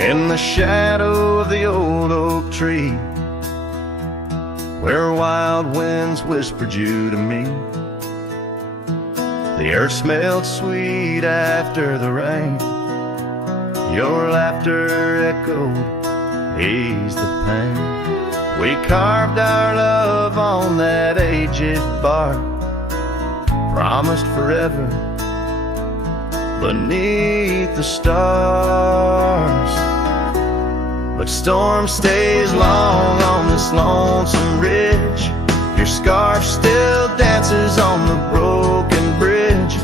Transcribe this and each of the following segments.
in the shadow of the old oak tree, where wild winds whispered you to me. The earth smelled sweet after the rain. Your laughter echoed, eased the pain. We carved our love on that aged bark, promised forever beneath the stars. But storm stays long on this lonesome ridge. Your scarf still dances on the broken bridge.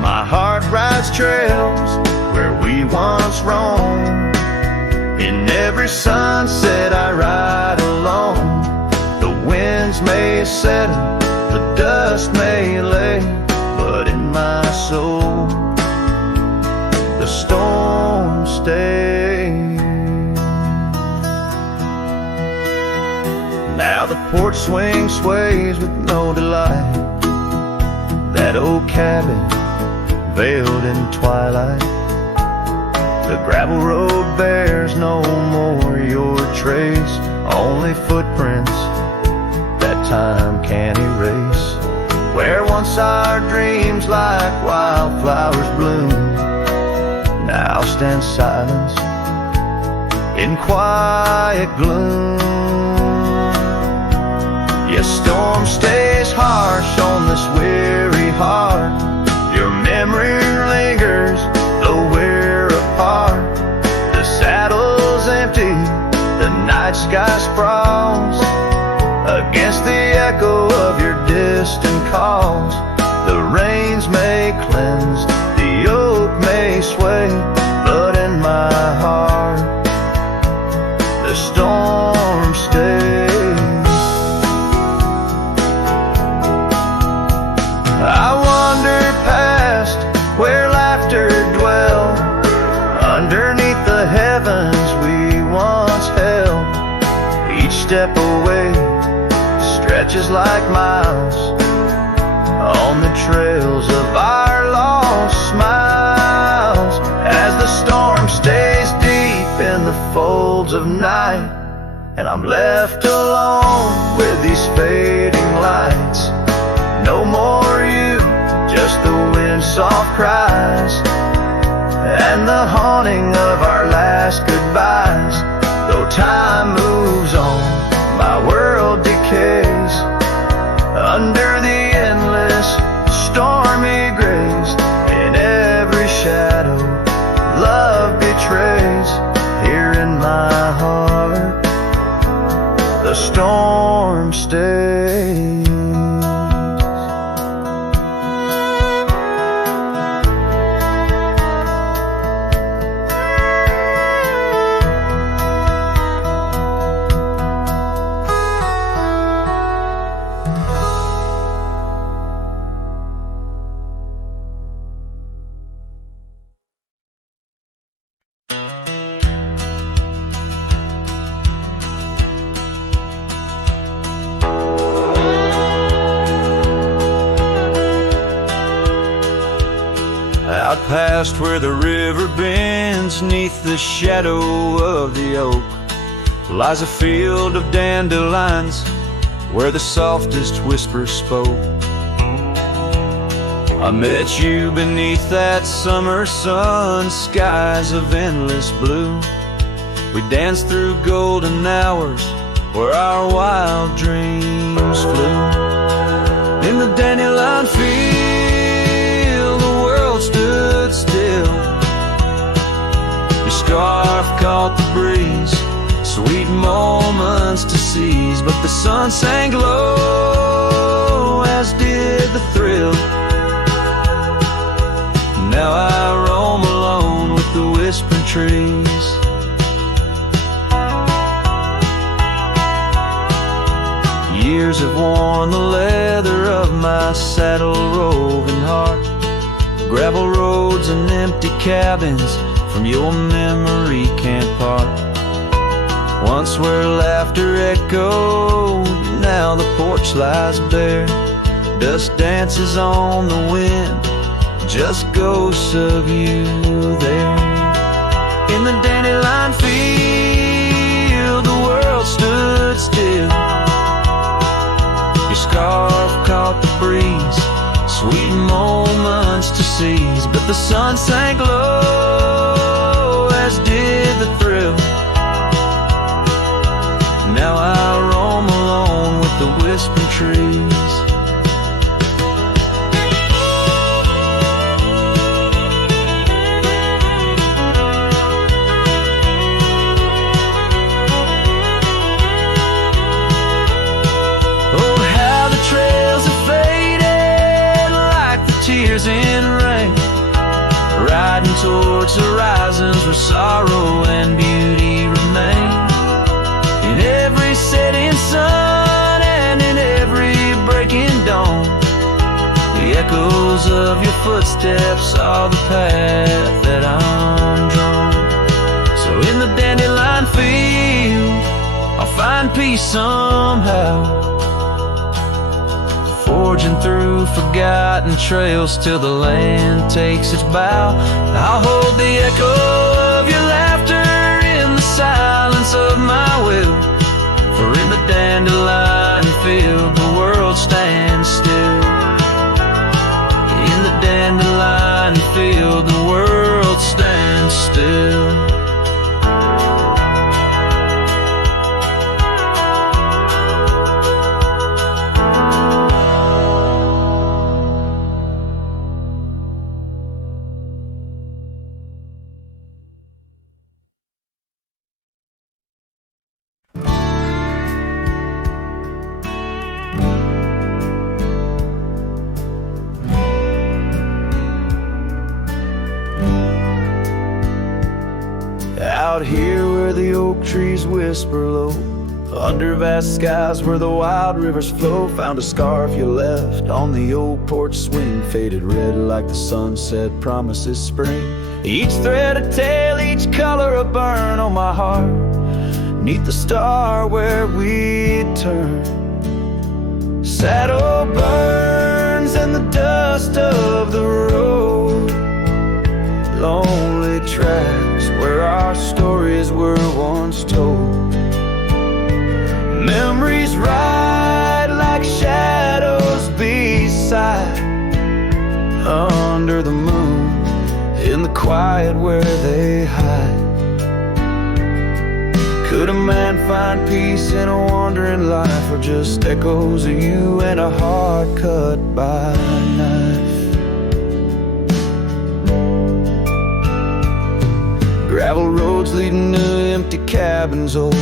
My heart rides trails where we once roamed. In every sunset I ride alone. The winds may settle, the dust may lay, but in my soul the storm stays. Now the porch swing sways with no delight. That old cabin veiled in twilight. The gravel road bears no more your trace, only footprints that time can't erase. Where once our dreams like wildflowers bloomed, now stand silence in quiet gloom. Yes, storm stays harsh on this weary heart. Your memory lingers, though we're apart. The saddle's empty, the night sky sprawls against the echo of your distant calls. The rains may cleanse, the oak may sway, but in my heart the storm stays. I wander past where laughter dwelled, underneath the heavens we once held. Each step away stretches like miles on the trails of our lost smiles. As the storm stays deep in the folds of night, and I'm left alone with these fading lights. No more you, just the wind's soft cries and the haunting of our last goodbyes. Though time moves on, my world decays under the endless stormy grays. In every shadow love betrays. Here in my heart the storm stays. Out past where the river bends, neath the shadow of the oak, lies a field of dandelions where the softest whisper spoke. I met you beneath that summer sun, skies of endless blue. We danced through golden hours where our wild dreams flew. In the dandelion field the world stood still. Your scarf caught the breeze, sweet moments to seize. But the sun sang low, as did the thrill. Now I roam alone with the whispering trees. Years have worn the leather of my saddle roving heart. Gravel roads and empty cabins from your memory can't part. Once where laughter echoed, now the porch lies bare. Dust dances on the wind, just ghosts of you there. In In the dandelion field, the world stood still. Your scarf caught the breeze, sweet moments to seize. But the sun sank low, as did the thrill. Now I roam alone with the whispering trees. Tears in rain, riding towards horizons where sorrow and beauty remain. In every setting sun and in every breaking dawn, the echoes of your footsteps are the path that I'm drawn. So in the dandelion field, I'll find peace somehow, forging through forgotten trails till the land takes its bow. I'll hold the echo of your laughter in the silence of my will, for in the dandelion field the world stands still. In the dandelion field the world stands still. Out here where the oak trees whisper low, under vast skies where the wild rivers flow, found a scarf you left on the old porch swing, faded red like the sunset promises spring. Each thread a tale, each color a burn on my heart, neath the star where we turn. Saddle burns in the dust of the road, lonely tracks where our stories were once told. Memories ride like shadows beside, under the moon, in the quiet where they hide. Could a man find peace in a wandering life, or just echoes of you and a heart cut by a knife? Gravel roads leading to empty cabins, old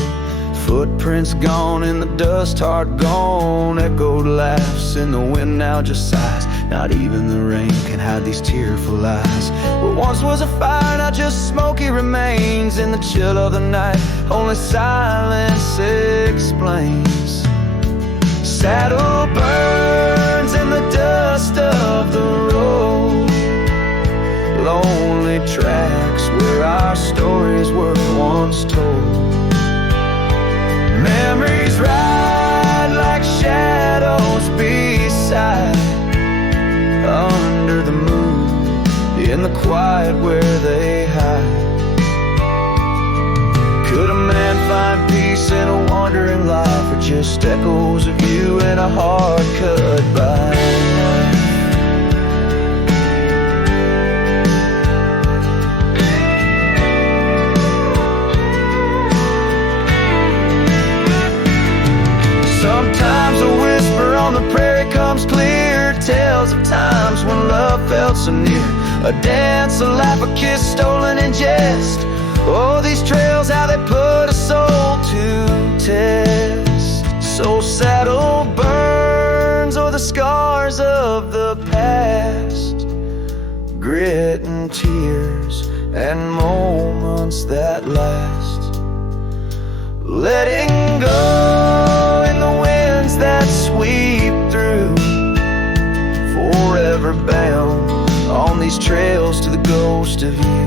footprints gone in the dust, heart gone. Echoed laughs in the wind now just sighs. Not even the rain can hide these tearful eyes. What once was a fire, now just smoky remains. In the chill of the night, only silence explains. Saddle burns in the dust of the road, lonely tracks where our stories were once told. Memories ride like shadows beside, under the moon, in the quiet where they hide. Could a man find peace in a wandering life, or just echoes of you and a heart cut by night? Sometimes a whisper on the prairie comes clear, tales of times when love felt so near. A dance, a laugh, a kiss stolen in jest. Oh, these trails, how they put a soul to test. So saddle burns o'er the scars of the past, grit and tears and moments that last. Letting go in the winds that sweep through, forever bound on these trails to the ghost of you.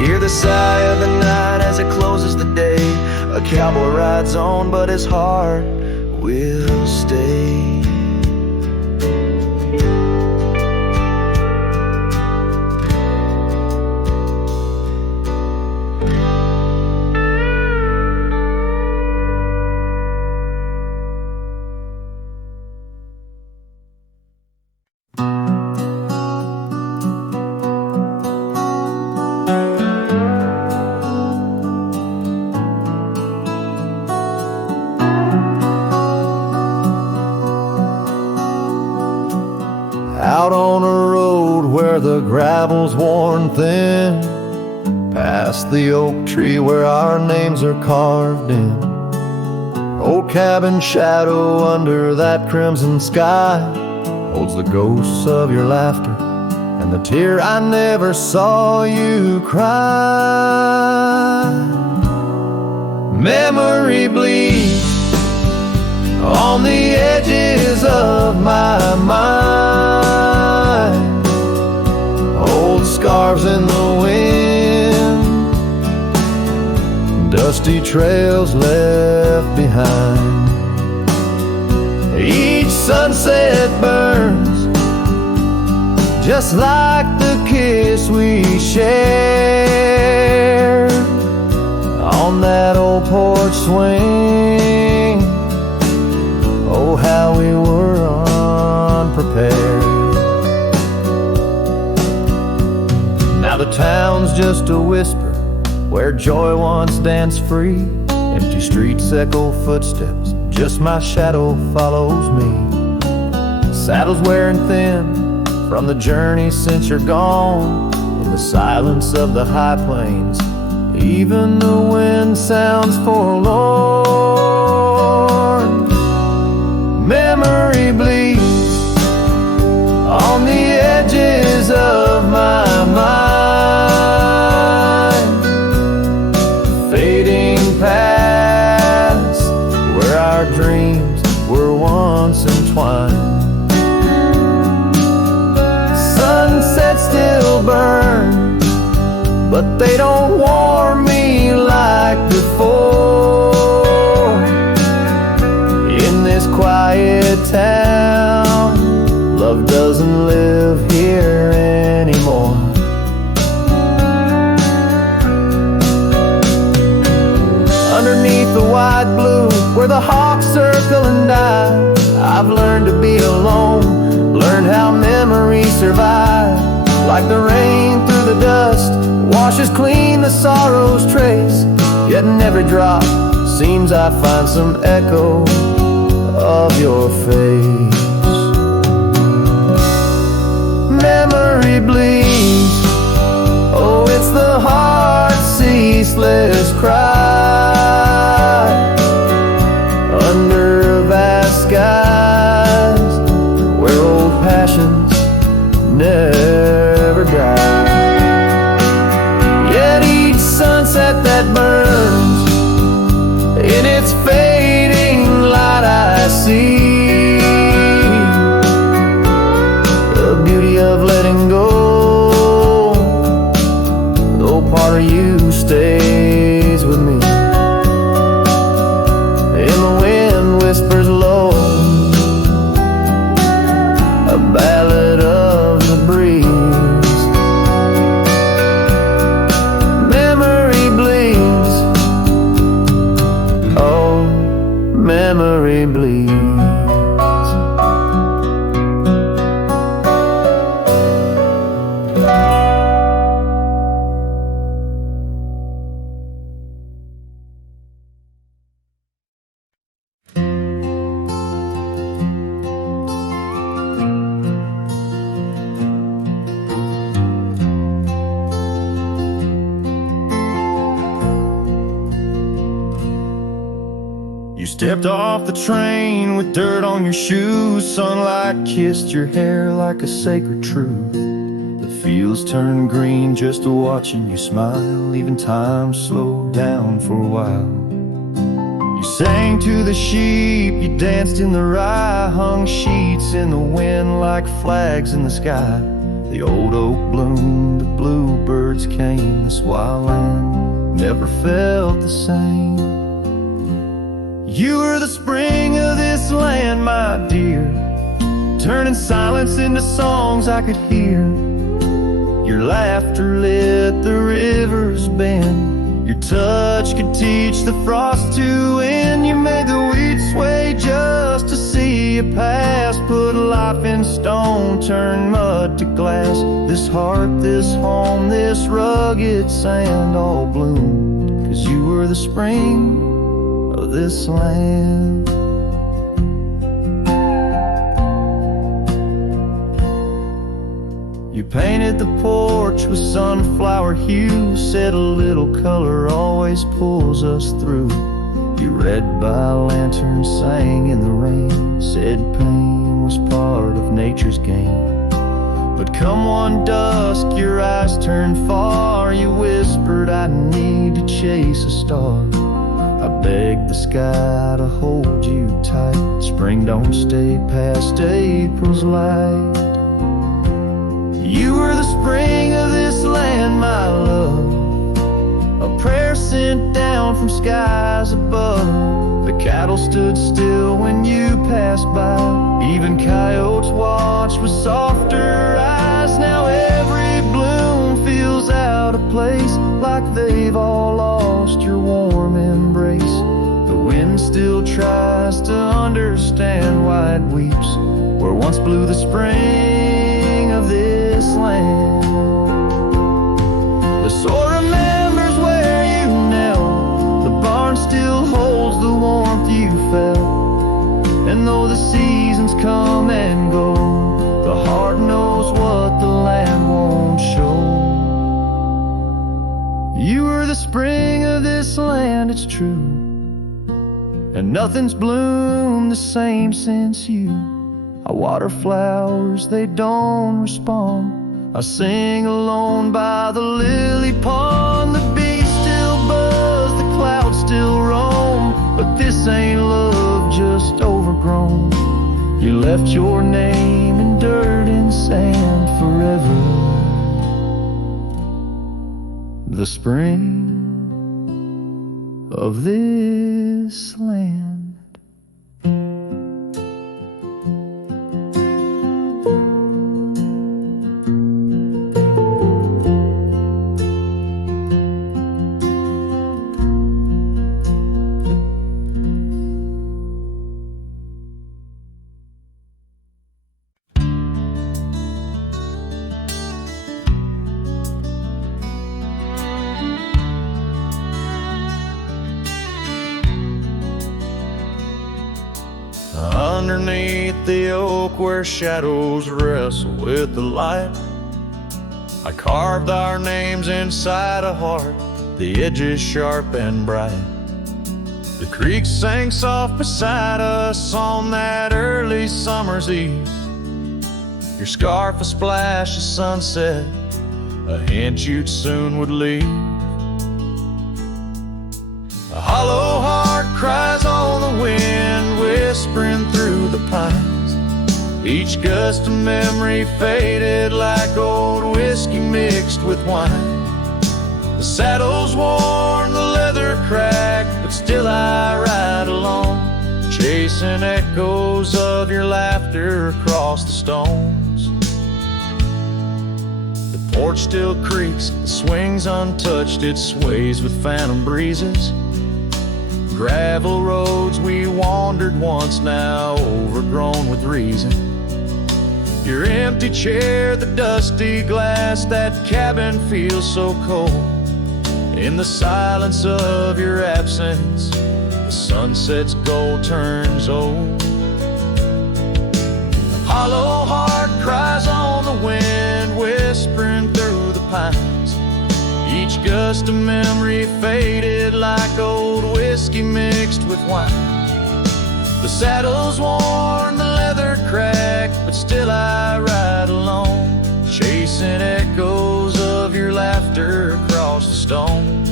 Hear the sigh of the night as it closes the day. A cowboy rides on, but his heart will stay. the gravel's worn thin, past the oak tree where our names are carved in. Old cabin shadow under that crimson sky holds the ghosts of your laughter and the tear I never saw you cry. Memory bleeds on the edges of my mind, old scarves in the wind, dusty trails left behind. Each sunset burns just like the kiss we shared on that old porch swing. Oh, how we were unprepared. Now the town's just a whisper where joy once danced free. Empty streets echo footsteps, just my shadow follows me. Saddles wearing thin from the journey since you're gone. In the silence of the high plains, even the wind sounds forlorn. Memory bleeds on the edges of my mind, fading past where our dreams were once entwined. Sunsets still burn, but they don't warm me like before. In this quiet town, love doesn't live here anymore. Underneath the wide blue, where the hawks circle and die, I've learned to be alone, learned how memories survive. Like the rain through the dust, washes clean the sorrow's trace. Yet in every drop, seems I find some echo of your face. Memory bleeds, oh, it's the heart's ceaseless cry under vast skies where old passions never die. Yet each sunset that burns, in its fading light I see the beauty of letting go, though part of you stays with me. And the wind whispers low, a ballad of the breeze. Memory bleeds, oh, memory bleeds. Stepped off the train with dirt on your shoes. Sunlight kissed your hair like a sacred truth. The fields turned green just watching you smile. Even time slowed down for a while. You sang to the sheep, you danced in the rye, hung sheets in the wind like flags in the sky. The old oak bloomed, the bluebirds came. This wild land never felt the same. You were the spring of this land, my dear, turning silence into songs I could hear. Your laughter lit the river's bend. Your touch could teach the frost to end. You made the wheat sway just to see you pass. Put life in stone, turn mud to glass. This heart, this home, this rugged sand all bloomed 'cause you were the spring of this land. You painted the porch with sunflower hue, said a little color always pulls us through. You read by lanterns, sang in the rain, said pain was part of nature's game. But come one dusk, your eyes turned far. You whispered, I need to chase a star. I begged the sky to hold you tight. Spring don't stay past April's light. You were the spring of this land, my love, a prayer sent down from skies above. The cattle stood still when you passed by. Even coyotes watched with softer eyes. Now every bloom feels out of place, like they've all lost your warm embrace. The wind still tries to understand why it weeps where once blew the spring of this land. The sword remembers where you knelt. The barn still holds the warmth you felt. And though the seasons come and go, the heart knows what the land won't show. You were the spring of this land, it's true, and nothing's bloomed the same since you. I water flowers, they don't respond. I sing alone by the lily pond. The bees still buzz, the clouds still roam, but this ain't love just overgrown. You left your name in dirt and sand forever. The spring of this land. Underneath the oak where shadows wrestle with the light, I carved our names inside a heart, the edges sharp and bright. The creek sang soft beside us on that early summer's eve. Your scarf a splash of sunset, a hint you'd soon would leave. A hollow heart cries on the wind, whispering through the pines. Each gust of memory faded like old whiskey mixed with wine. The saddle's worn, the leather cracked, but still I ride along, chasing echoes of your laughter across the stones. The porch still creaks, it swings untouched, it sways with phantom breezes. Gravel roads we wandered once, now overgrown with reason. Your empty chair, the dusty glass, that cabin feels so cold. In the silence of your absence, the sunset's gold turns old. A hollow heart cries on the wind, whispering through the pines. Each gust of memory faded like old whiskey mixed with wine. The saddle's worn, the leather cracked, but still I ride alone, chasing echoes of your laughter across the stones.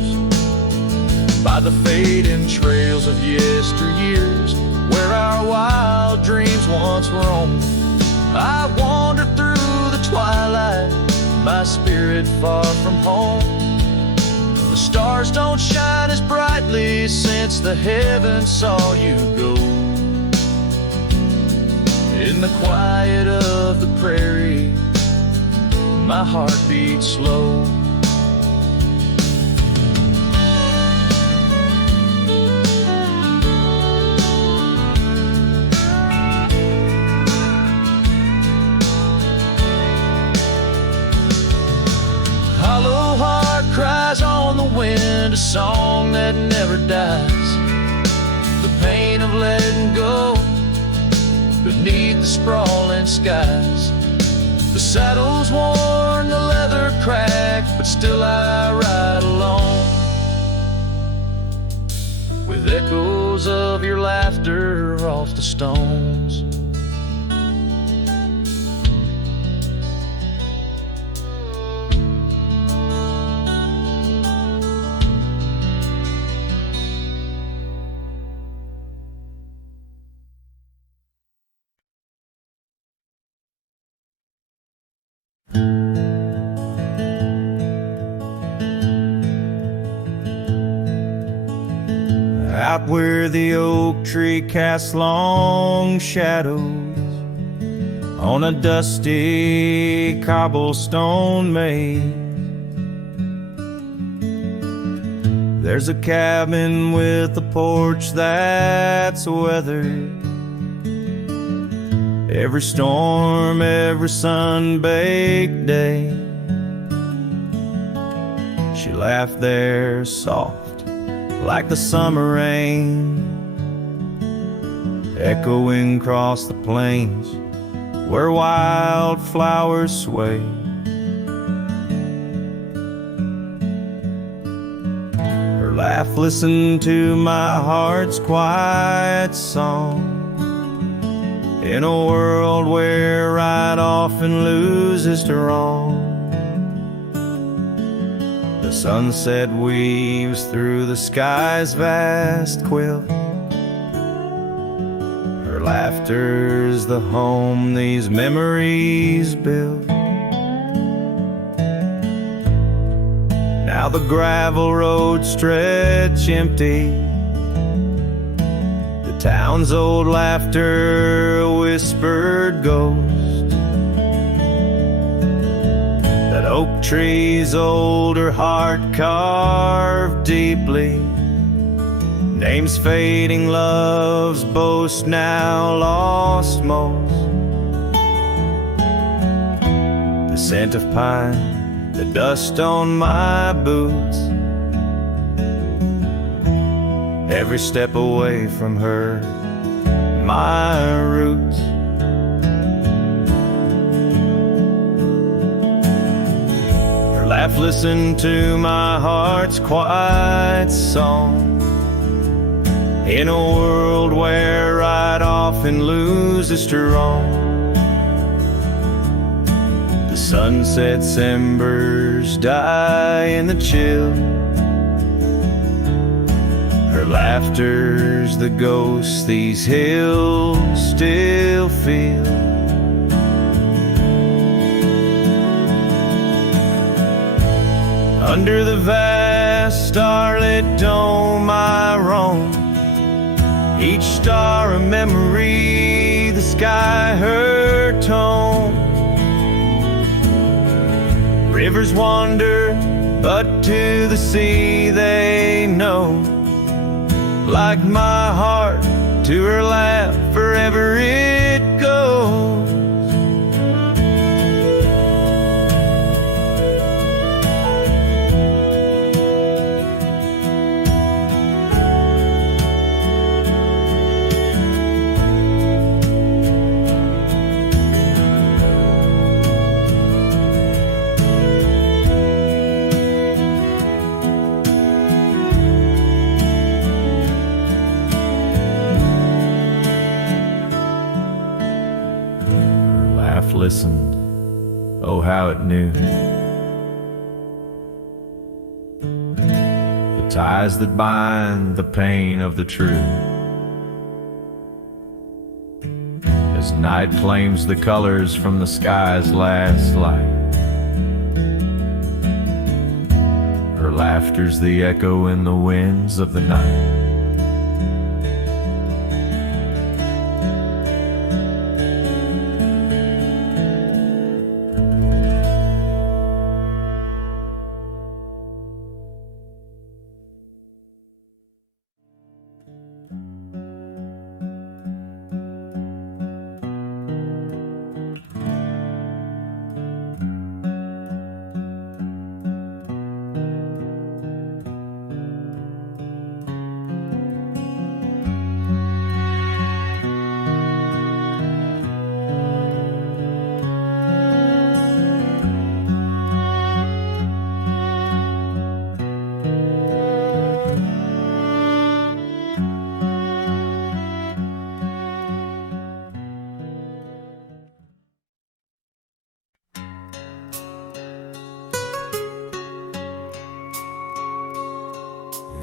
By the fading trails of yesteryears, where our wild dreams once roamed, I wandered through the twilight, my spirit far from home. The stars don't shine as brightly since the heavens saw you go. In the quiet of the prairie, my heart beats slow. Hollow heart cries on the wind, a song that never dies. The pain of letting go beneath the sprawling skies. The saddle's worn, the leather cracked, but still I ride along, with echoes of your laughter off the stones. Out where the oak tree casts long shadows on a dusty cobblestone maze, there's a cabin with a porch that's weathered. Every storm, every sun-baked day, she laughed there soft like the summer rain, echoing across the plains where wildflowers sway. Her laugh listened to my heart's quiet song, in a world where right often loses to wrong. The sunset weaves through the sky's vast quilt. Her laughter's the home these memories build. Now the gravel roads stretch empty, the town's old laughter a whispered ghost. That oak tree's older heart carved deeply, names fading, love's boast now lost most. The scent of pine, the dust on my boots, every step away from her, my roots. Laugh, listen to my heart's quiet song, in a world where right often loses to wrong. The sunset's embers die in the chill, her laughter's the ghost these hills still feel. Under the vast starlit dome I roam, each star a memory, the sky her tone. Rivers wander, but to the sea they know, like my heart to her laugh forever it goes. Listened, oh how it knew the ties that bind the pain of the true. As night claims the colors from the sky's last light, her laughter's the echo in the winds of the night.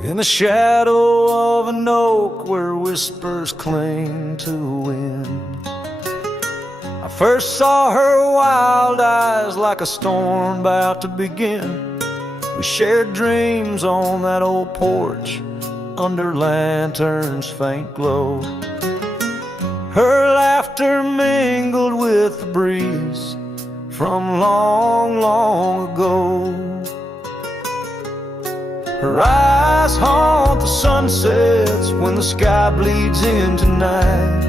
in the shadow of an oak where whispers cling to the wind. I first saw her wild eyes like a storm about to begin. We shared dreams on that old porch under lanterns' faint glow. Her laughter mingled with the breeze from long, long ago. Her eyes haunt the sunsets when the sky bleeds into night.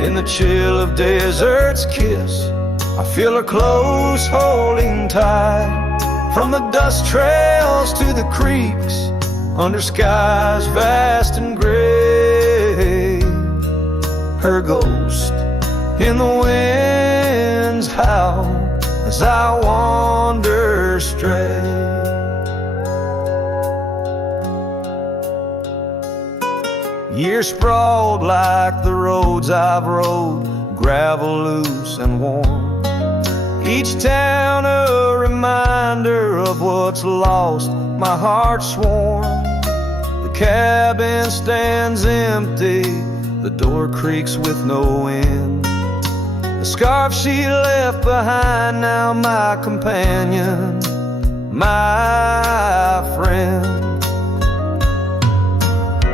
In the chill of desert's kiss, I feel her close holding tight. From the dust trails to the creeks, under skies vast and gray, her ghost in the winds howl as I wander stray. Years sprawled like the roads I've rode, gravel loose and warm. Each town a reminder of what's lost, my heart sworn. The cabin stands empty, the door creaks with no end. The scarf she left behind, now my companion, my friend.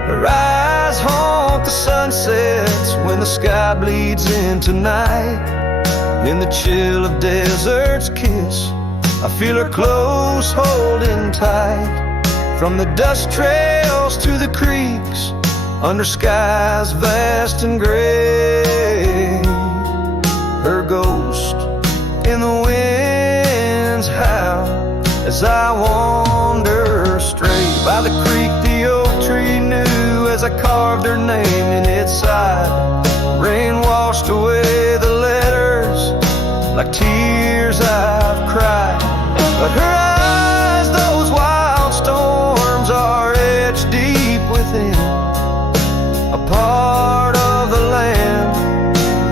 Her eyes haunt the sunsets when the sky bleeds into night. In the chill of desert's kiss, I feel her close holding tight. From the dust trails to the creeks, under skies vast and gray, her ghost in the winds howl as I wander straight. By the creek the oak tree knew as I carved her name in its side. Rain washed away the letters like tears I've cried. But her eyes, those wild storms, are etched deep within, a part of the land,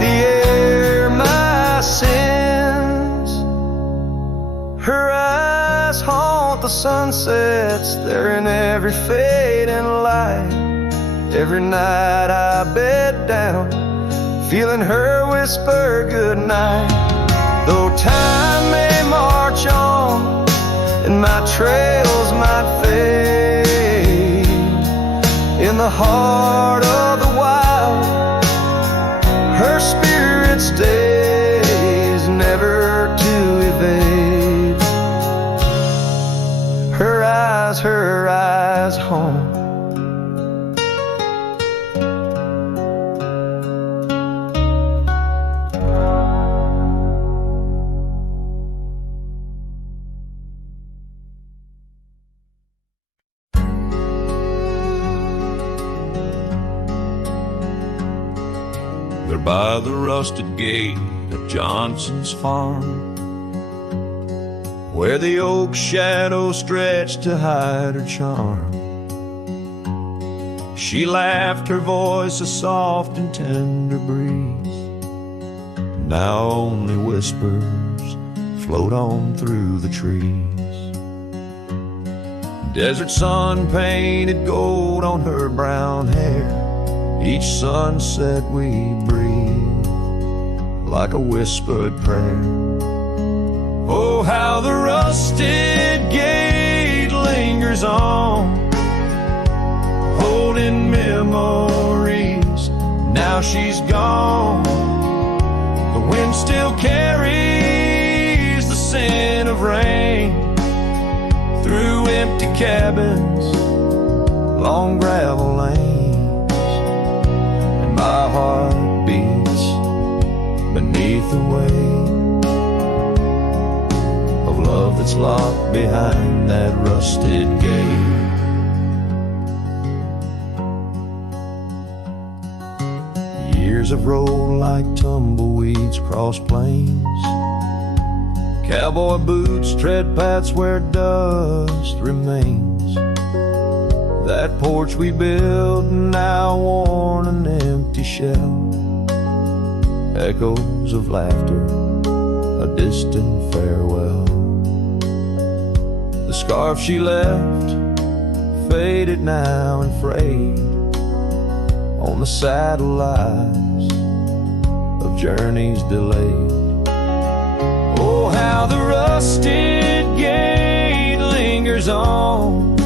the air, my sins. Her eyes haunt the sunsets, they're in every fading light. Every night I bed down, feeling her whisper goodnight. Though time may march on and my trails might fade, in the heart of the wild, her spirit stays, never to evade. Her eyes home. By the rusted gate at Johnson's farm, where the oak shadows stretched to hide her charm, she laughed, her voice a soft and tender breeze. Now only whispers float on through the trees. Desert sun painted gold on her brown hair. Each sunset we breathe like a whispered prayer. Oh, how the rusted gate lingers on, holding memories. Now she's gone. The wind still carries the scent of rain through empty cabins, long gravel lanes. My heart beats beneath the weight of love that's locked behind that rusted gate. Years have rolled like tumbleweeds across plains. Cowboy boots tread paths where dust remains. That porch we built, now worn an empty shell. Echoes of laughter, a distant farewell. The scarf she left faded now and frayed on the saddle lives of journeys delayed. Oh, how the rusted gate lingers on,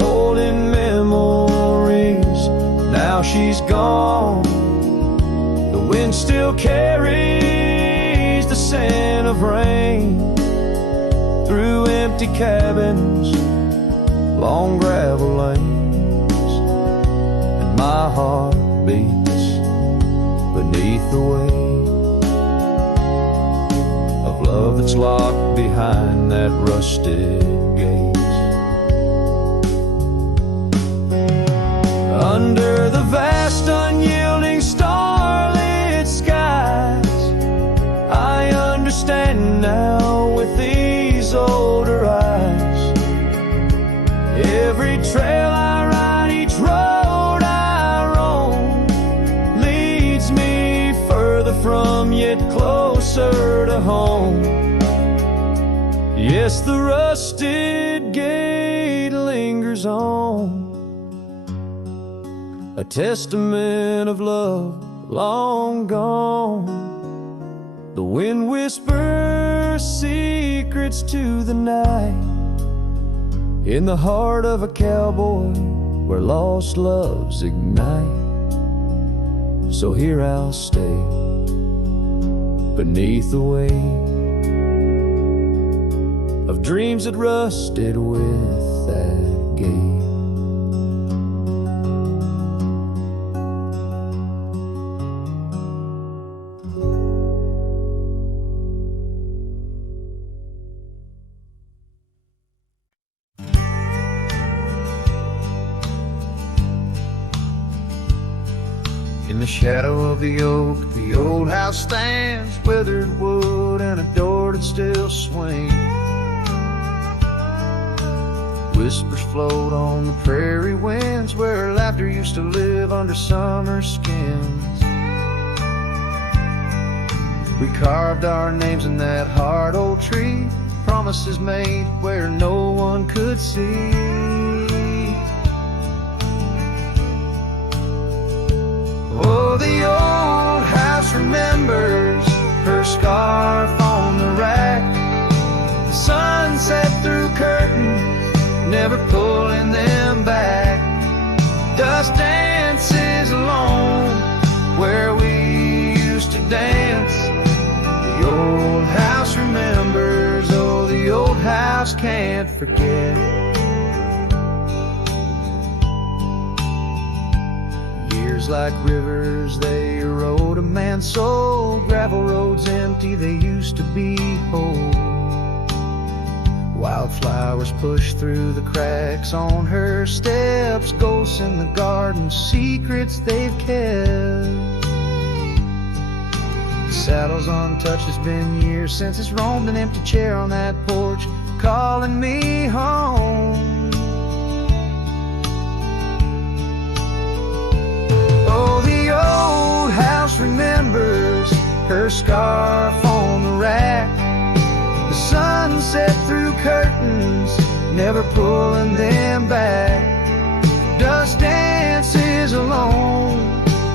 holding memories. Now she's gone. The wind still carries the scent of rain through empty cabins, long gravel lanes, and my heart beats beneath the weight of love that's locked behind that rusted gate. Under the vast unyielding starlit skies, I understand now with these older eyes. Every trail I ride, each road I roam, leads me further from yet closer to home. Yes, the rusted gate lingers on, a testament of love long gone. The wind whispers secrets to the night, in the heart of a cowboy where lost loves ignite. So here I'll stay beneath the weight of dreams that rusted with that gate. In the shadow of the oak, the old house stands, weathered wood and a door that still swings. Whispers float on the prairie winds, where laughter used to live under summer skins. We carved our names in that hard old tree, promises made where no one could see. Oh, the old house remembers her scarf on the rack, the sunset through curtains, never pulling them back. Dust dances alone where we used to dance. The old house remembers, oh, the old house can't forget. Like rivers, they erode a man's soul. Gravel roads empty, they used to be whole. Wildflowers push through the cracks on her steps, ghosts in the garden, secrets they've kept. The saddle's untouched, it's been years since it's roamed, an empty chair on that porch calling me home. Oh, the old house remembers her scarf on the rack, the sunset through curtains, never pulling them back. Dust dances alone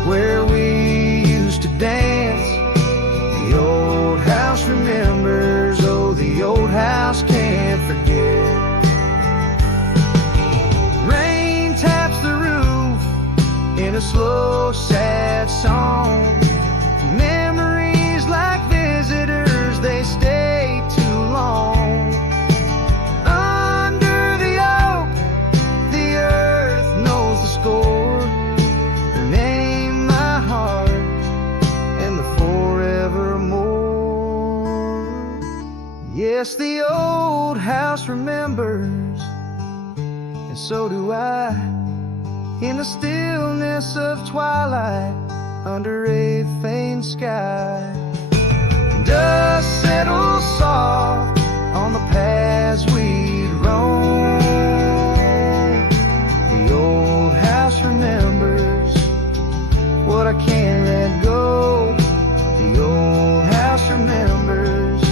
where we used to dance. The old house remembers, oh, the old house can't forget. Rain taps the roof in a slow, sad song. Memories like visitors, they stay too long. Under the oak, the earth knows the score. Her name, my heart, and the forevermore. Yes, the old house remembers, and so do I. In the stillness of twilight, under a faint sky, dust settles soft on the paths we'd roam. The old house remembers what I can't let go. The old house remembers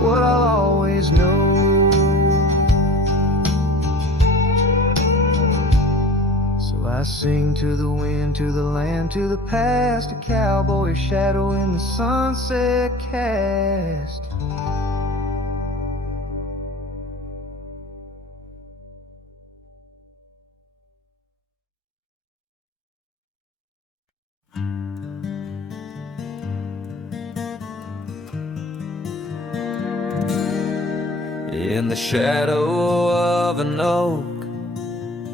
what I'll always know. I sing to the wind, to the land, to the past, a cowboy shadow in the sunset cast. In the shadow of an oak,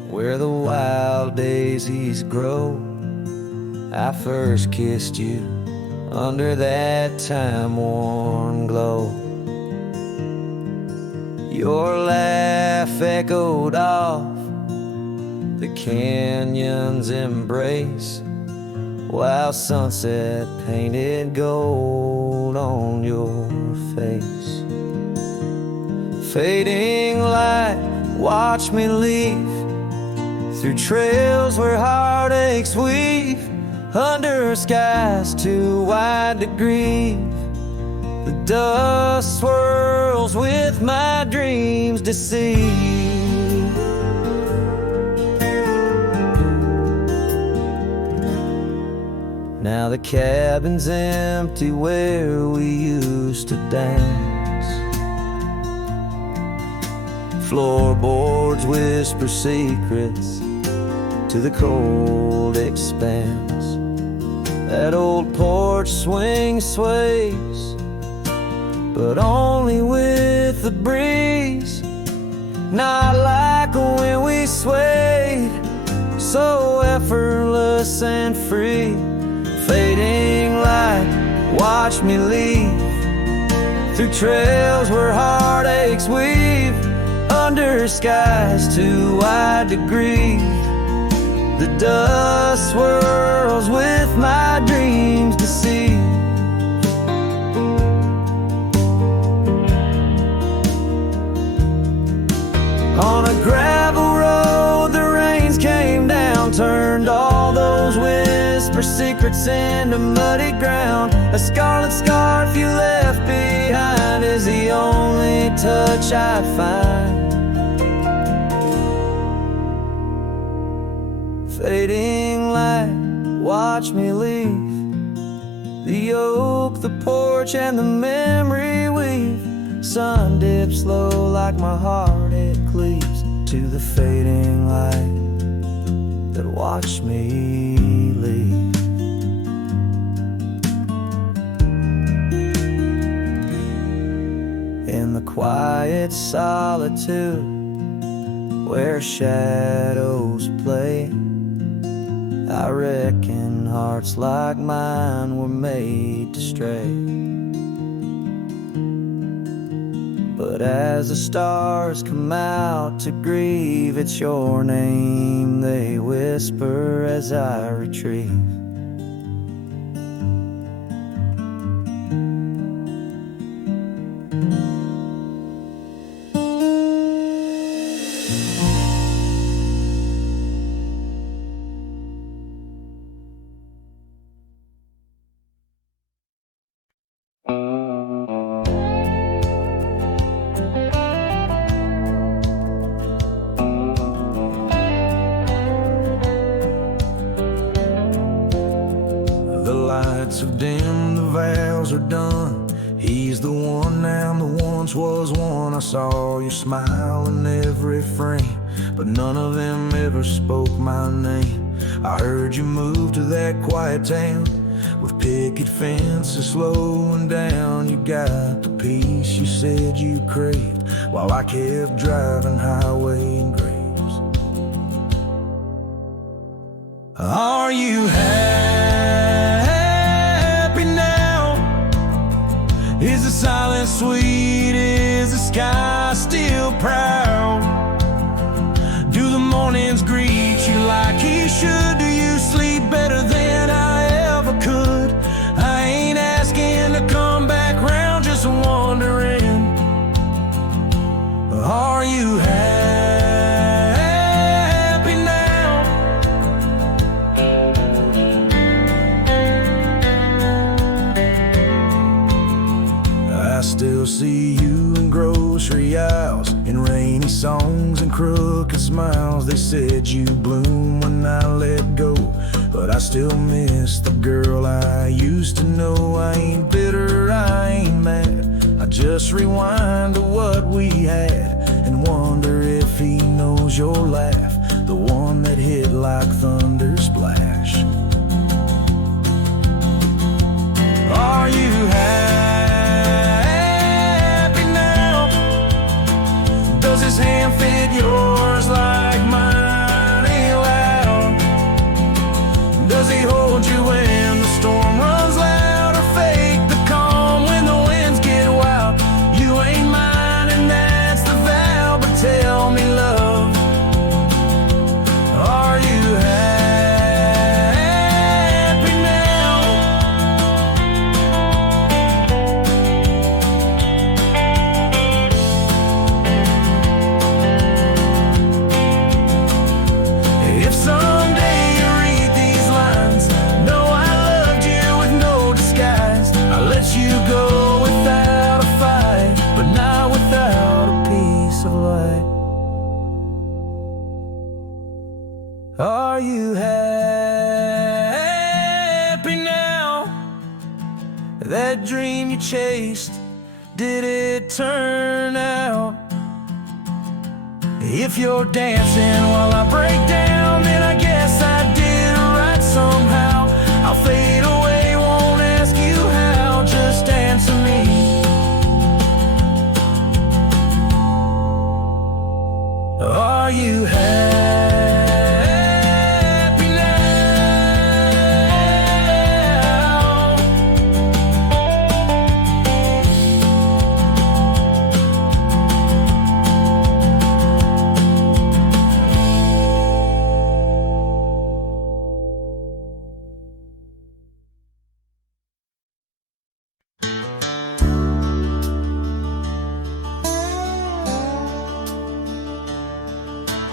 where the wild daisies grow, I first kissed you under that time-worn glow. Your laugh echoed off the canyon's embrace, while sunset painted gold on your face. Fading light, watch me leave through trails where heartaches weave, under skies too wide to grieve. The dust swirls with my dreams deceive. Now the cabin's empty where we used to dance. Floorboards whisper secrets to the cold expanse. That old porch swing sways, but only with the breeze. Not like when we swayed, so effortless and free. Fading light, watch me leave through trails where heartaches weave, under skies too wide to grieve. The dust swirls with my dreams deceive. On a gravel road the rains came down, turned all those whisper secrets into muddy ground. A scarlet scarf you left behind is the only touch I'd find. Fading light, watch me leave the oak, the porch, and the memory weave. Sun dips low like my heart, it cleaves to the fading light that watched me leave. In the quiet solitude where shadows play, I reckon hearts like mine were made to stray. But as the stars come out to grieve, it's your name they whisper as I retrieve. Lights have dimmed, the vows are done. He's the one now, the once was one. I saw your smile in every frame, but none of them ever spoke my name. I heard you move to that quiet town with picket fences slowing down. You got the peace you said you craved, while I kept driving highway and graves. Are you happy now? Is the silence sweet? Is the sky still proud? Do the mornings greet you like he should? Do you sleep better than I ever could? I ain't asking to come back round, just wondering, are you happy now? I still see you in grocery aisles, In rainy songs and crooked smiles, they said you bloom when I let go. But I still miss the girl I used to know. I ain't bitter, I ain't mad. I just rewind to what we had and wonder if he knows your laugh, the one that hit like thunder splash. Are you happy now? Does his hand fit yours like mine ain't loud? Does he hold you when the storm runs loud, or fake the calm when the winds get wild? You ain't mine and that's the vow, but tell me, love, are you happy now? If someday you read these lines, know I loved you with no disguise. I let you go without a fight, but not without a piece of light. Are you happy now? That dream you chased, did it turn out? If you're dancing while I break down, then I guess I did right somehow. I'll fade away, won't ask you how, just answer me. Are you happy now?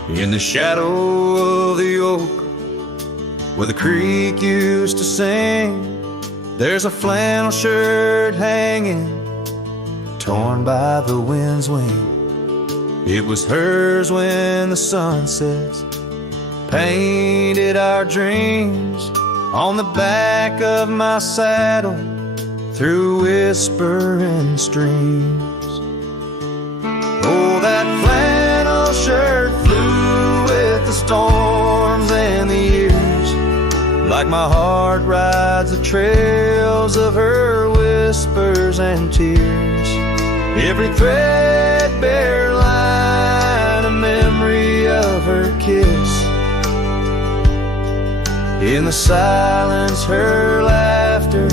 In the shadow of the oak, where the creek used to sing, there's a flannel shirt hanging, torn by the wind's wing. It was hers when the sunsets painted our dreams on the back of my saddle through whispering streams. Oh, that flannel shirt flew with the storms and the years, like my heart rides the trails of her whispers and tears. Every threadbare line, a memory of her kiss. In the silence, her laughter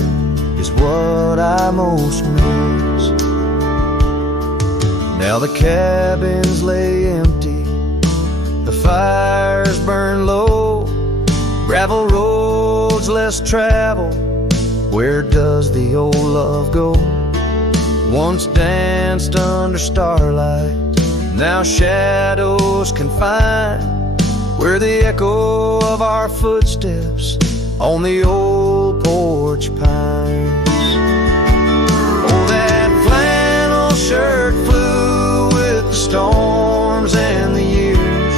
is what I most miss. Now the cabins lay empty, the fires burn low, gravel roads less traveled. Where does the old love go? Once danced under starlight, now shadows confine, where the echo of our footsteps on the old porch pines. Oh, that flannel shirt flew with the storms and the years,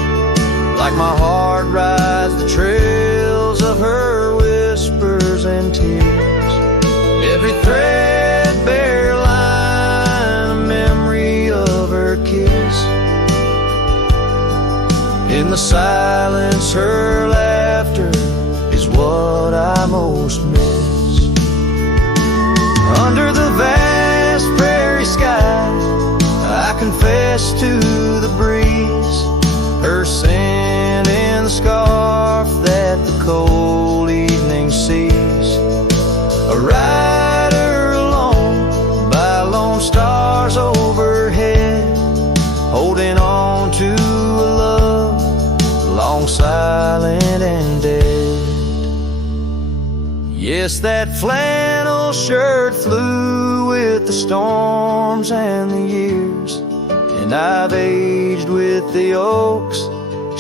like my heart rides the trails of her whispers and tears. Every threadbare line, a memory of her kiss. In the silence, her laughter is what I most miss. Under the vast prairie skies, I confess to the breeze, her scent in the scarf that the cold evening sees. A rider alone by lone stars overhead, holding on to a love long silent and dead. Yes, that flannel shirt flew with the storms and the years, and I've aged with the oaks,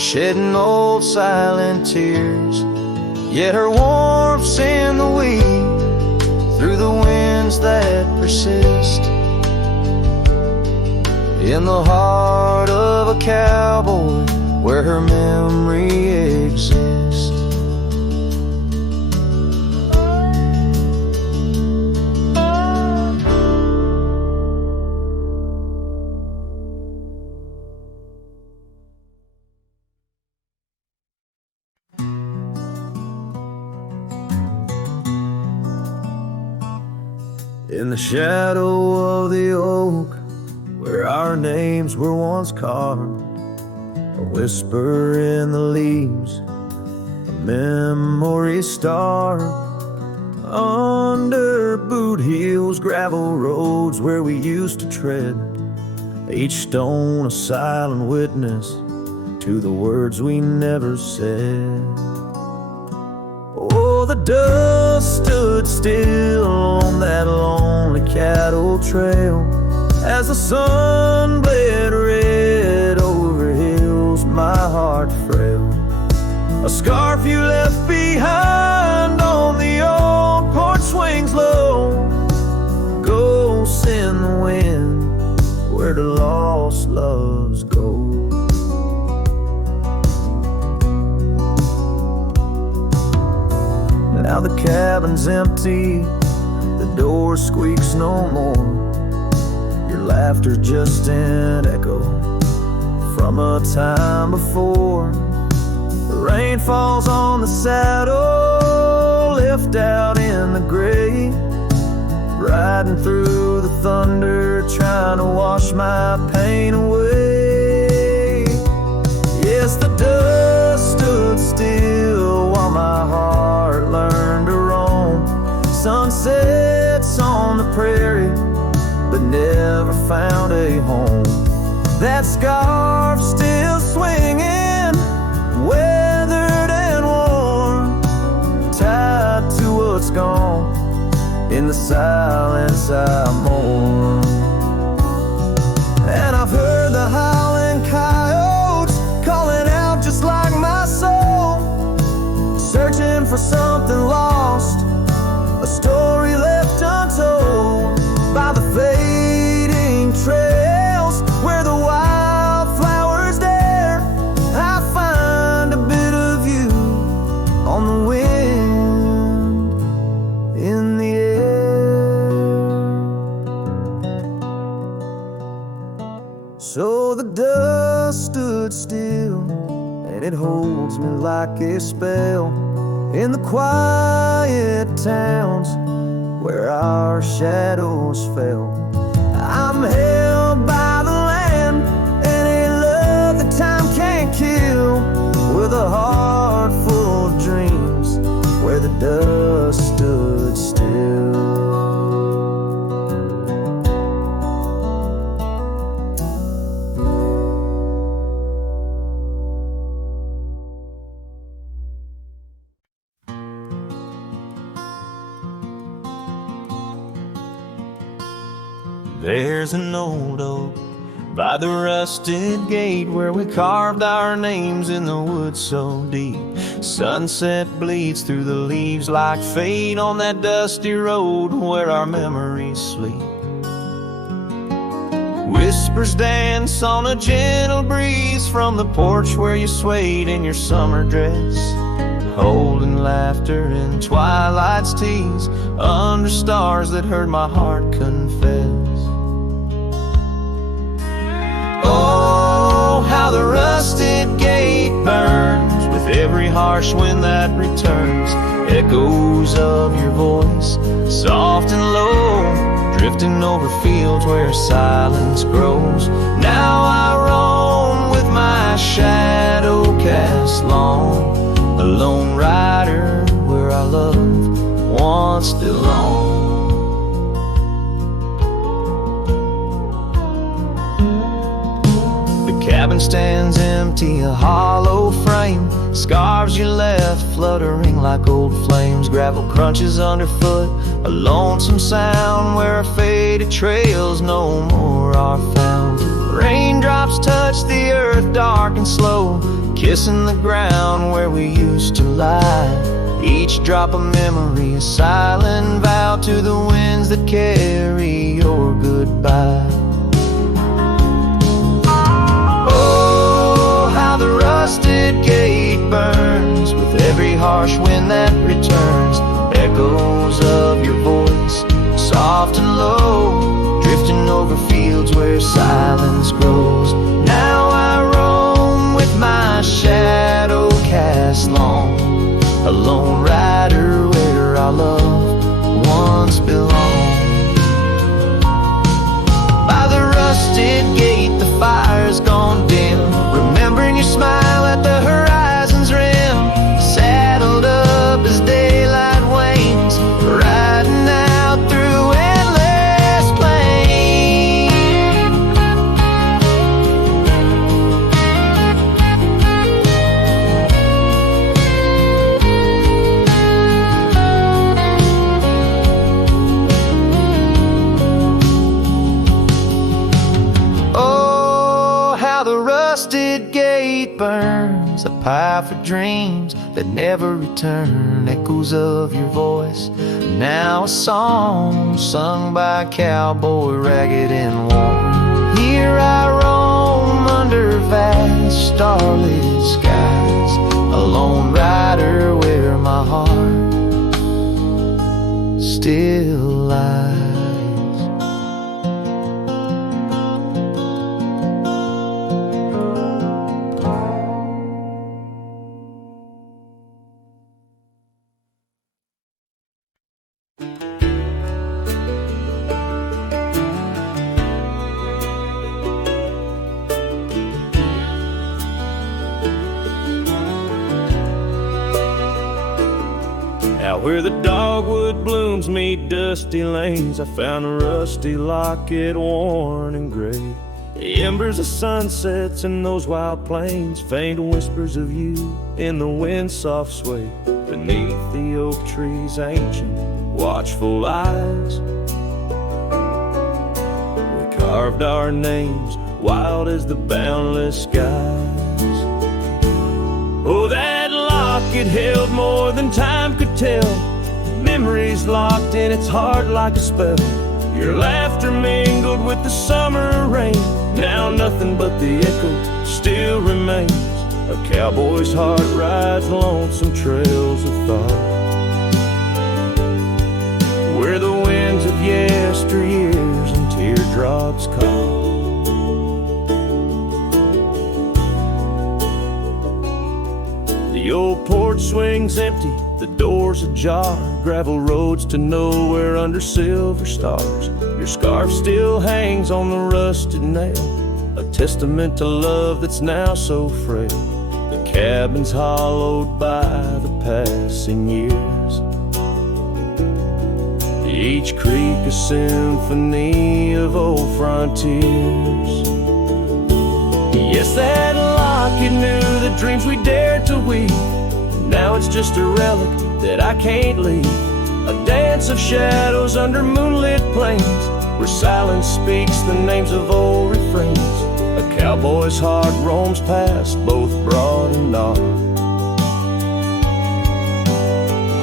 shedding old silent tears. Yet her warmth's in the weed, through the winds that persist, in the heart a cowboy where her memory exists. In the shadow of the oak, where our names were once carved, a whisper in the leaves, a memory star. Under boot heels, gravel roads where we used to tread, each stone a silent witness to the words we never said. Oh, the dust stood still on that lonely cattle trail as the sun bled red over hills, my heart frail. A scarf you left behind on the old porch swings low, ghosts in the wind where the lost loves go. Now the cabin's empty, the door squeaks no more. Your laughter's just an echo from a time before. The rain falls on the saddle, left out in the gray, riding through the thunder, trying to wash my pain away. Yes, the dust stood still while my heart learned to roam. Sunsets on the prairie, but never found a home. That scarf still swinging, weathered and worn, tied to what's gone. In the silence I mourn. And I've heard the howling coyotes calling out just like my soul, searching for something lost, a story left untold by the fading trails where the wildflowers dare. I find a bit of you on the wind, in the air. So the dust stood still, and it holds me like a spell in the quiet towns where our shadows fell. I'm held by the land and a love that time can't kill, with a heart full of dreams where the dust stood still. There's an old oak by the rusted gate where we carved our names in the wood so deep. Sunset bleeds through the leaves like fate on that dusty road where our memories sleep. Whispers dance on a gentle breeze from the porch where you swayed in your summer dress, holding laughter in twilight's tease under stars that heard my heart confess. Oh, how the rusted gate burns with every harsh wind that returns. Echoes of your voice, soft and low, drifting over fields where silence grows. Now I roam with my shadow cast long, a lone rider where our love once belonged. Cabin stands empty, a hollow frame, scarves you left fluttering like old flames. Gravel crunches underfoot, a lonesome sound where our faded trails no more are found. Raindrops touch the earth dark and slow, kissing the ground where we used to lie. Each drop of memory, a silent vow to the winds that carry your goodbye. Oh, harsh wind that returns, echoes of your voice, soft and low, drifting over fields where silence grows. Now I roam with my shadow cast long, a lone rider where our love once belonged. By the rusted gate the fire's gone dim, remembering your smile at the horizon's rim, saddled up as daylight wanes, riding out through endless plain. Oh, how the rusted gate burns, a pyre for dreams that never return, echoes of your voice, now a song sung by a cowboy ragged and worn. Here I roam under vast starlit skies, a lone rider where my heart still lies. Out where the dogwood blooms meet dusty lanes, I found a rusty locket worn and gray. The embers of sunsets in those wild plains, faint whispers of you in the wind's soft sway. Beneath the oak tree's ancient, watchful eyes, we carved our names, wild as the boundless skies. Oh, that locket held more than time could tell, memories locked in its heart like a spell. Your laughter mingled with the summer rain, now nothing but the echo still remains. A cowboy's heart rides lonesome trails of thought, where the winds of yesteryears and teardrops caught. The old porch swings empty, the doors ajar, gravel roads to nowhere under silver stars. Your scarf still hangs on the rusted nail, a testament to love that's now so frail. The cabin's hollowed by the passing years, each creek a symphony of old frontiers. Yes, that locket knew the dreams we dared to weave, now it's just a relic that I can't leave. A dance of shadows under moonlit plains, where silence speaks the names of old refrains. A cowboy's heart roams past both broad and dark,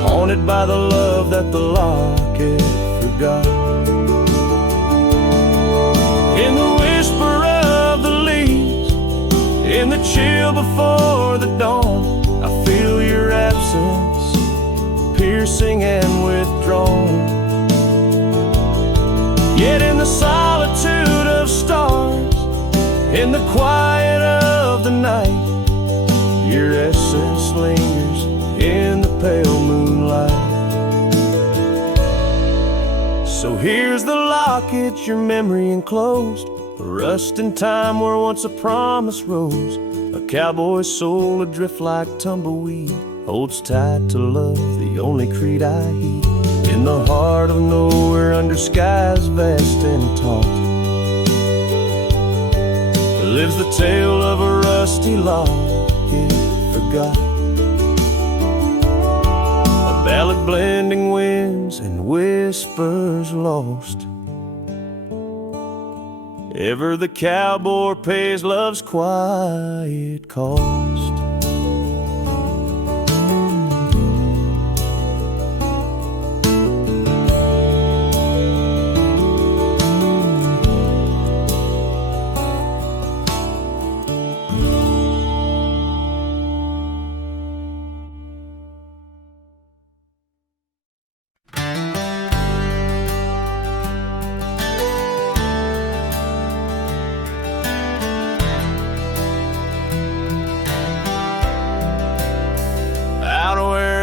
haunted by the love that the locket forgot. In the whisper of the leaves, in the chill before the dawn, I feel your absence, piercing and withdrawn. Yet in the solitude of stars, in the quiet of the night, your essence lingers in the pale moonlight. So here's the locket, your memory enclosed, a rust in time where once a promise rose. A cowboy's soul adrift like tumbleweed, holds tight to love, the only creed I heed. In the heart of nowhere under skies vast and tall, lives the tale of a rusty locket forgot. A ballad blending winds and whispers lost. Ever the cowboy pays love's quiet cost.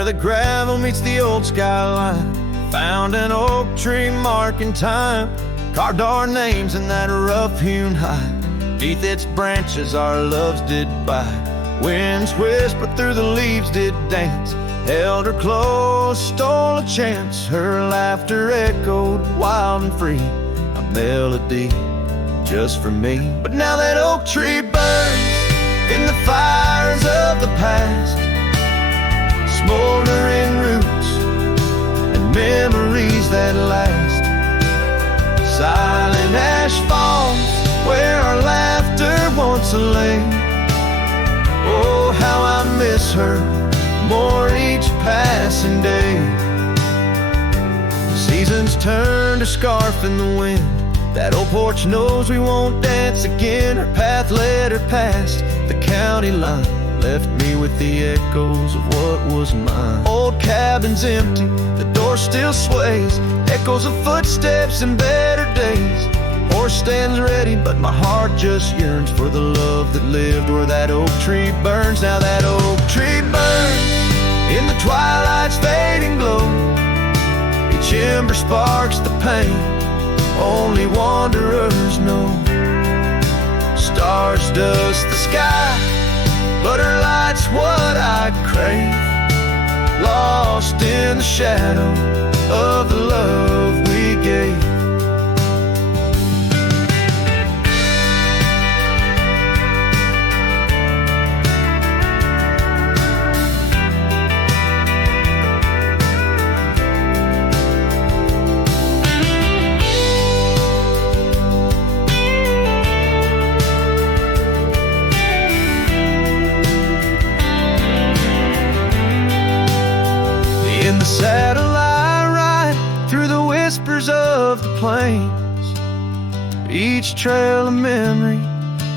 the gravel meets the old skyline. Found an oak tree marking time, carved our names in that rough-hewn hide. Beneath its branches our loves did bide. Winds whispered through the leaves did dance. Held her close, stole a chance. Her laughter echoed wild and free, a melody just for me. But now that oak tree burns in the fires of the past, smoldering roots and memories that last. Silent ash falls where our laughter once lay. Oh, how I miss her more each passing day. Seasons turn to scarf in the wind. That old porch knows we won't dance again. Her path led her past the county line, left me with the echoes of what was mine. Old cabin's empty, the door still sways, echoes of footsteps in better days. Horse stands ready, but my heart just yearns for the love that lived where that oak tree burns. Now that oak tree burns in the twilight's fading glow. Each ember sparks the pain only wanderers know. Stars dust the sky, but her light's what I crave. Lost in the shadow of the love we gave. In the saddle I ride through the whispers of the plains. Each trail a memory,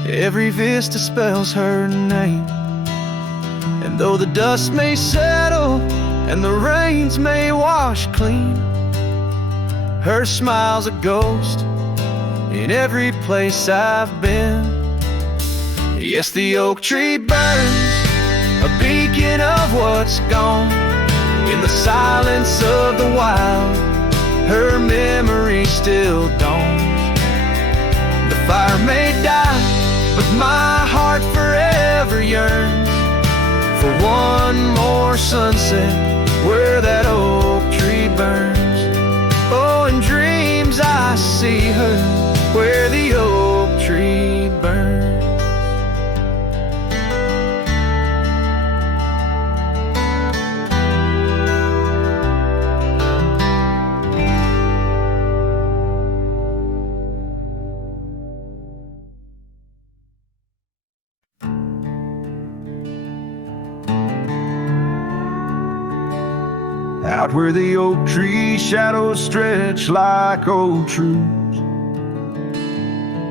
every vista spells her name. And though the dust may settle and the rains may wash clean, her smile's a ghost in every place I've been. Yes, the oak tree burns, a beacon of what's gone. In the silence of the wild, her memory still dawns. The fire may die, but my heart forever yearns for one more sunset where that oak tree burns. Oh, in dreams I see her where the oak tree burns. Out where the oak tree shadows stretch like old truths,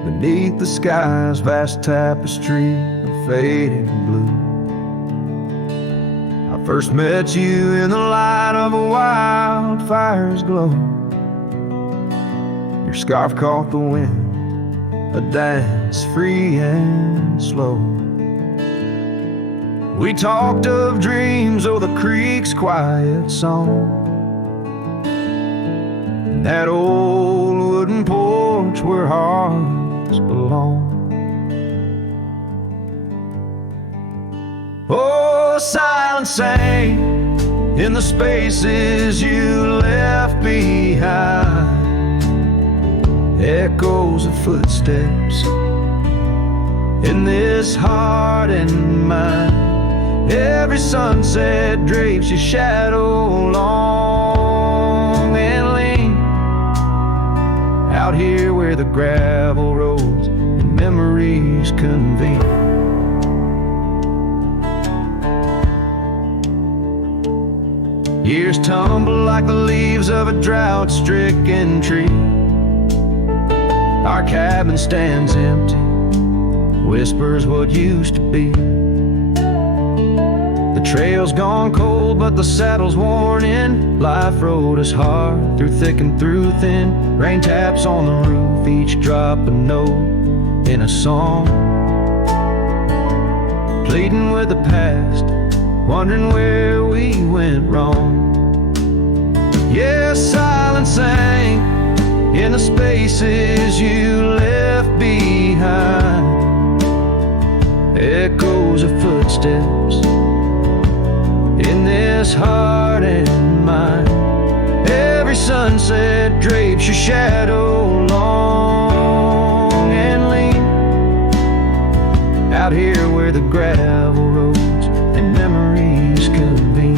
beneath the sky's vast tapestry of fading blue. I first met you in the light of a wildfire's glow. Your scarf caught the wind, a dance free and slow. We talked of dreams, oh, the creek's quiet song, and that old wooden porch where hearts belong. Oh, silence sang in the spaces you left behind, echoes of footsteps in this heart and mind. Every sunset drapes your shadow long and lean, out here where the gravel roads and memories convene. Years tumble like the leaves of a drought-stricken tree. Our cabin stands empty, whispers what used to be. The trail's gone cold, but the saddle's worn in. Life rode us hard, through thick and through thin. Rain taps on the roof, each drop a note in a song, pleading with the past wondering where we went wrong. Yeah, silence sang in the spaces you left behind. Echoes of footsteps in this heart and mind. Every sunset drapes your shadow long and lean, out here where the gravel roads and memories convene.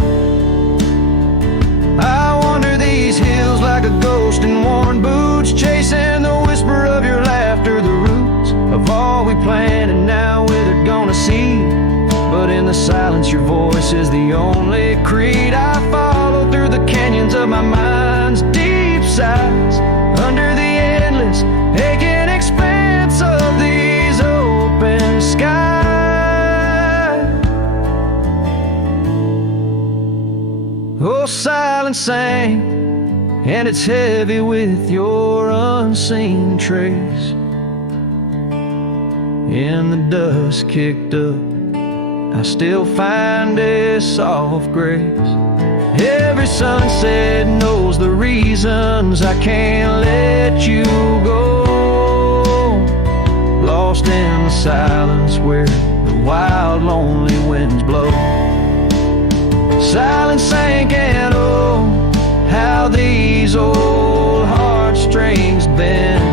I wander these hills like a ghost in worn boots, chasing the whisper of your laughter, the roots of all we planned and now withered gonna see. But in the silence your voice is the only creed I follow through the canyons of my mind's deep sighs, under the endless aching expanse of these open skies. Oh, silence sang, and it's heavy with your unseen trace. In the dust kicked up, I still find a soft grace. Every sunset knows the reasons I can't let you go. Lost in the silence where the wild, lonely winds blow. Silence sank and oh, how these old heartstrings bend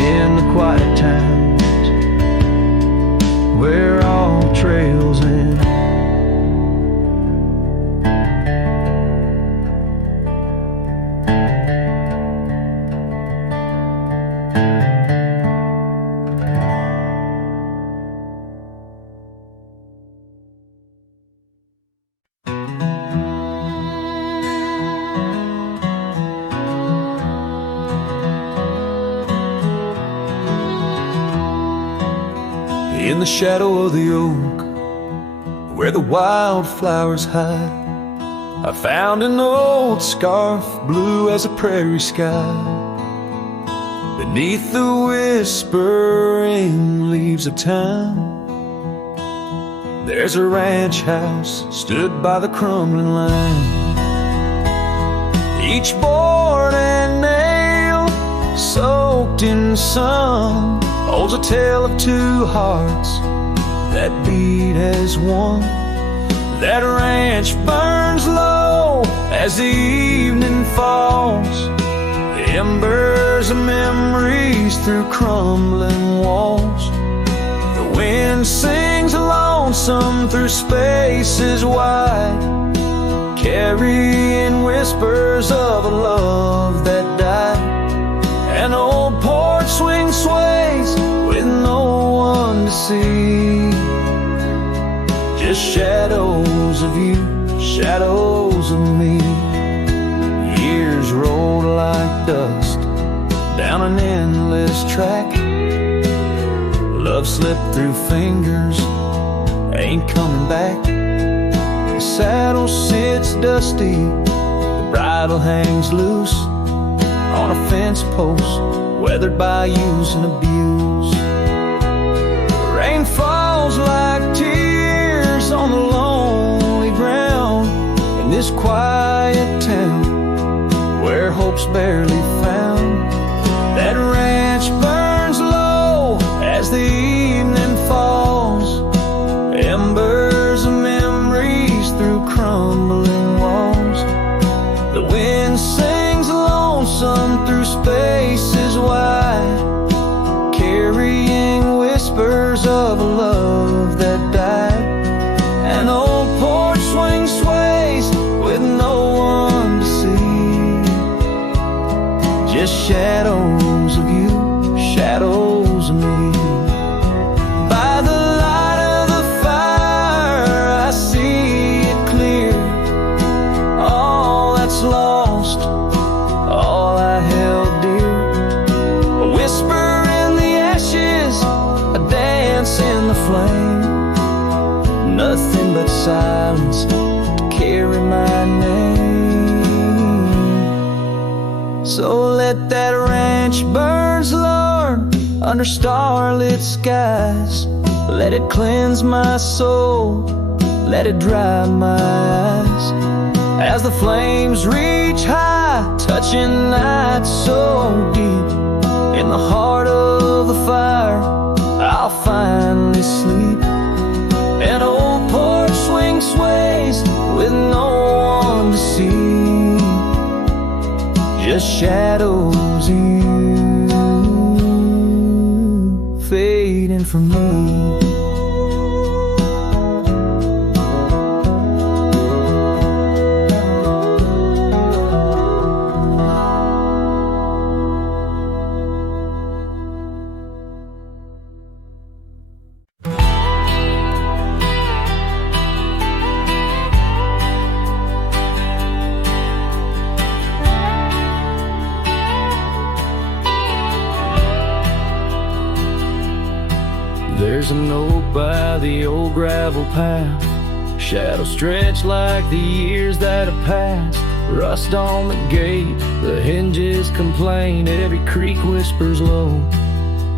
in the quiet times where all trails end. In the shadow of the oak, where the wildflowers hide, I found an old scarf, blue as a prairie sky. Beneath the whispering leaves of time, there's a ranch house stood by the crumbling line. Each board and nail soaked in sun holds a tale of two hearts that beat as one. That ranch burns low as the evening falls, the embers of memories through crumbling walls. The wind sings lonesome through spaces wide, carrying whispers of a love that died. An old porch swing sways with no one to see, just shadows of you, shadows of me. Years rolled like dust down an endless track. Love slipped through fingers, ain't coming back. The saddle sits dusty, the bridle hangs loose on a fence post, weathered by use and abuse. Rain falls like tears on the lonely ground in this quiet town where hope's barely found. That ranch burns low as the evening falls, embers of memories through crumbling walls. The wind sings lonesome through spaces wide, carrying whispers of a love that died. An old porch swing sways with no one to see, just shadows of you, shadows of me. By the light of the fire I see it clear, all that's lost, all I held dear. A whisper in the ashes, a dance in the flame, nothing but silence to carry my name. So let that ranch burn, Lord, under starlit skies. Let it cleanse my soul, let it dry my eyes. As the flames reach high, touching night so deep, in the heart of the fire, I'll finally sleep. An old porch swing sways with no one to see, just shadows you fading from me. There's a note by the old gravel path, shadows stretch like the years that have passed. Rust on the gate, the hinges complain, every creak whispers low,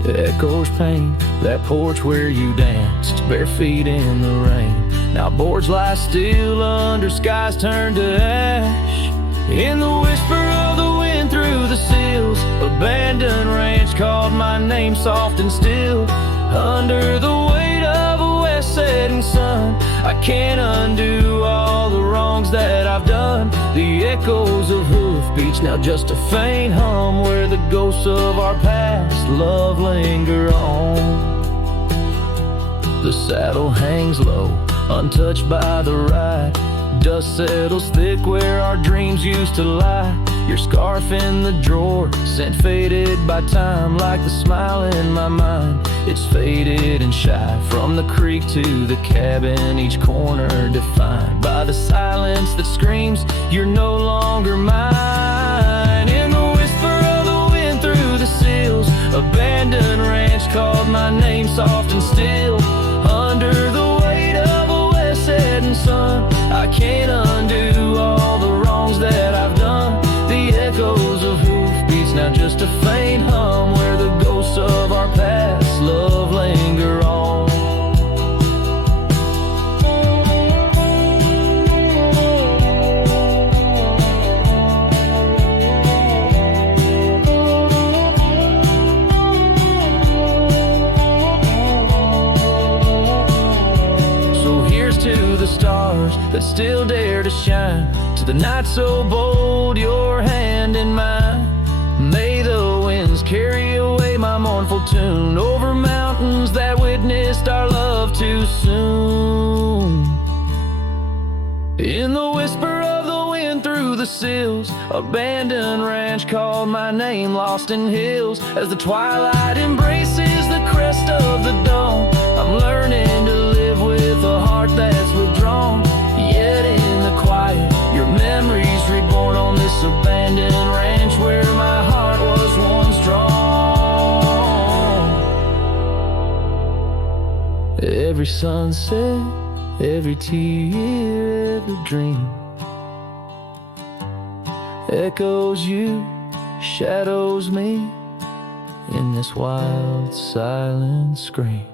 echoes pain. That porch where you danced, bare feet in the rain, now boards lie still under skies turned to ash. In the whisper of the wind through the sills, abandoned ranch called my name soft and still. Under the weight of a west setting sun, I can't undo all the wrongs that I've done. The echoes of hoofbeats, now just a faint hum, where the ghosts of our past love linger on. The saddle hangs low, untouched by the ride. Dust settles thick where our dreams used to lie. Your scarf in the drawer, scent faded by time, like the smile in my mind. It's faded and shy, from the creek to the cabin, each corner defined by the silence that screams, you're no longer mine. In the whisper of the wind through the sills, abandoned ranch called my name soft and still. Under the weight of a west setting sun, I can't undo all the wrongs that I've done. The echoes of hoofbeats, now just a faint hum, where the ghosts of our past love linger on. So here's to the stars that still dare to shine, to the night so bold, your hand in mine. May the winds carry away my mournful tune, over mountains that witnessed our love too soon. In the whisper of the wind through the sills, abandoned ranch called my name lost in hills. As the twilight embraces the crest of the dawn, I'm learning to live with a heart that's withdrawn. Yet in the quiet, your memories reborn on this abandoned ranch, where my heart was once drawn. Every sunset, every tear, every dream echoes you, shadows me in this wild silent scream.